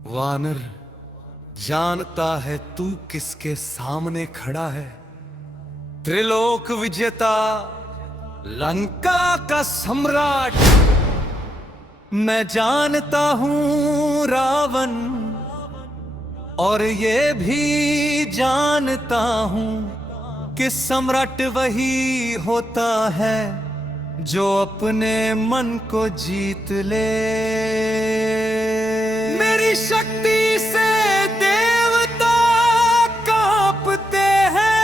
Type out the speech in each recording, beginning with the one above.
वानर जानता है तू किसके सामने खड़ा है। त्रिलोक विजेता, लंका का सम्राट। मैं जानता हूं रावण, और ये भी जानता हूं कि सम्राट वही होता है जो अपने मन को जीत ले। मेरी शक्ति से देवता कांपते हैं।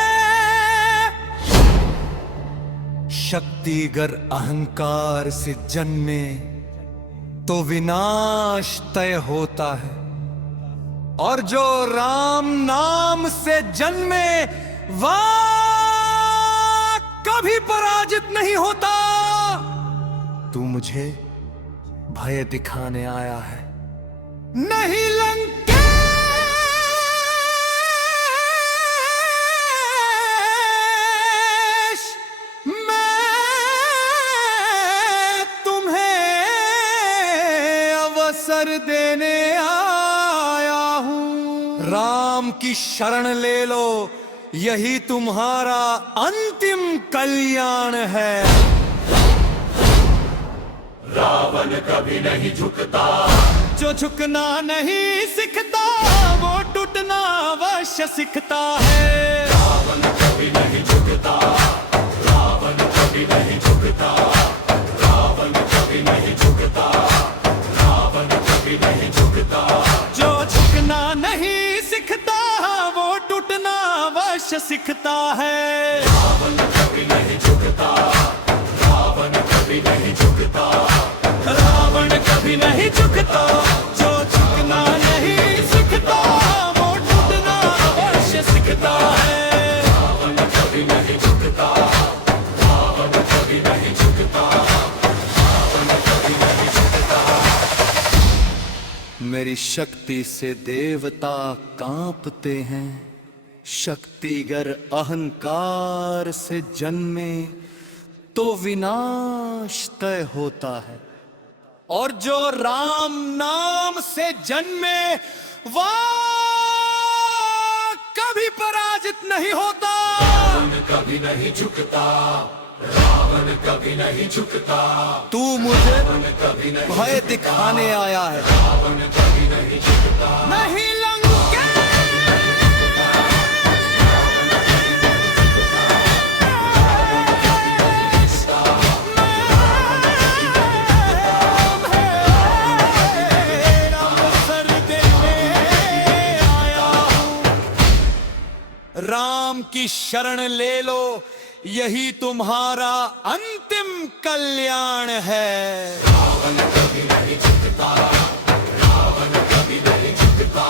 शक्तिगर अहंकार से जन्मे तो विनाश तय होता है, और जो राम नाम से जन्मे वह कभी पराजित नहीं होता। तू मुझे भय दिखाने आया है, नहीं लंकेश। मैं तुम्हें अवसर देने आया हूं। राम की शरण ले लो, यही तुम्हारा अंतिम कल्याण है। रावण कभी नहीं झुकता, जो झुकना नहीं सीखता वो टूटना अवश्य सीखता है। रावण कभी नहीं झुकता, रावण कभी नहीं झुकता, रावण कभी नहीं झुकता, रावण कभी नहीं झुकता। जो झुकना नहीं सीखता वो टूटना अवश्य सीखता है। रावण कभी नहीं झुकता, रावण कभी नहीं झुकता, रावण कभी नहीं झुकता। जो झुकना नहीं सीखता वो टूटना अवश्य सीखता है। रावण कभी नहीं झुकता, रावण कभी नहीं झुकता, रावण कभी नहीं झुकता। मेरी शक्ति से देवता कांपते हैं। शक्तिगर अहंकार से जन्मे तो विनाश तय होता है, और जो राम नाम से जन्मे वह कभी पराजित नहीं होता। रावण कभी नहीं झुकता, रावण कभी नहीं झुकता, तू मुझे रावण कभी नहीं भय दिखाने आया है, रावण कभी नहीं झुकता। नहीं लंकेश। राम की शरण ले लो, यही तुम्हारा अंतिम कल्याण है। रावण कभी नहीं झुकता, रावण कभी नहीं झुकता।